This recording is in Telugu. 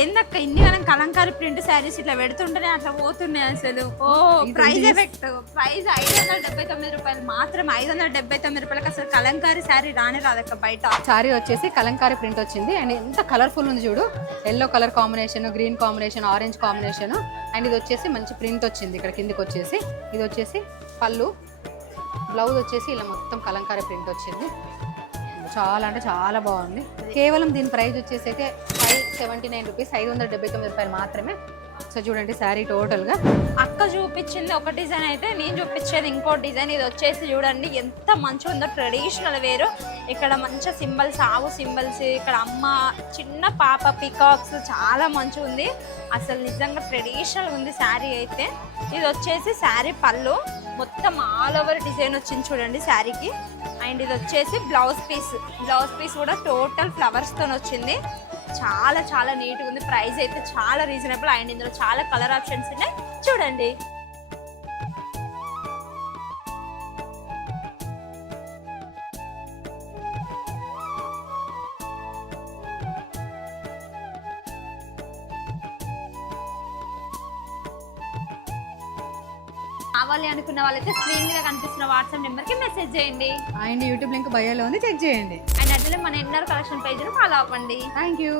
ఏందక్క ఇన్ని మనం కలంకారీ ప్రింట్ శారీస్ ఇట్లా పెడుతుంటేనే అట్లా పోతున్నాయి అసలు. ఓ ప్రైస్ ఎఫెక్ట్. ప్రైస్ 579 రూపాయలు మాత్రం. 579 రూపాయలకి అసలు కలంకారీ శారీ రానే రాదక్క బయట. శారీ వచ్చేసి కలంకారీ ప్రింట్ వచ్చింది అండ్ ఎంత కలర్ఫుల్ ఉంది చూడు. Yellow colour combination, green combination, orange combination and ఇది వచ్చేసి మంచి ప్రింట్ వచ్చింది ఇక్కడ కిందికి వచ్చేసి. ఇది వచ్చేసి పళ్ళు, బ్లౌజ్ వచ్చేసి ఇలా మొత్తం కలంకారీ ప్రింట్ వచ్చింది. చాలా అంటే చాలా బాగుంది. కేవలం దీని ప్రైస్ వచ్చేసి అయితే 579 రూపీస్, 579 రూపాయలు మాత్రమే. సో చూడండి శారీ టోటల్గా. అక్క చూపించింది ఒక డిజైన్ అయితే నేను చూపించేది ఇంకో డిజైన్. ఇది వచ్చేసి చూడండి ఎంత మంచిగా ఉందో. ట్రెడిషనల్ వేరు. ఇక్కడ మంచి సింబల్స్, ఆవు సింబల్స్, ఇక్కడ అమ్మ, చిన్న పాప, పికాక్స్ చాలా మంచిగా ఉంది అసలు. నిజంగా ట్రెడిషనల్ ఉంది శారీ అయితే. ఇది వచ్చేసి శారీ పళ్ళు మొత్తం ఆల్ ఓవర్ డిజైన్ వచ్చింది చూడండి శారీకి. అండ్ ఇది వచ్చేసి బ్లౌజ్ పీస్ కూడా టోటల్ ఫ్లవర్స్తో వచ్చింది. చాలా చాలా నీట్గా ఉంది. ప్రైస్ అయితే చాలా రీజనబుల్. అండ్ ఇందులో చాలా కలర్ ఆప్షన్స్ ఉన్నాయి చూడండి. కావాలి అనుకున్న వాళ్ళైతే స్క్రీన్ మీద కనిపిస్తున్న వాట్సాప్ నెంబర్కి మెసేజ్ చేయండి. అండ్ యూట్యూబ్ లింక్ బయోలో ఉంది, చెక్ చేయండి. అండ్ అట్లనే మన ఎన్ఆర్ కలెక్షన్ పేజ్ను ఫాలో అవ్వండి. Thank you.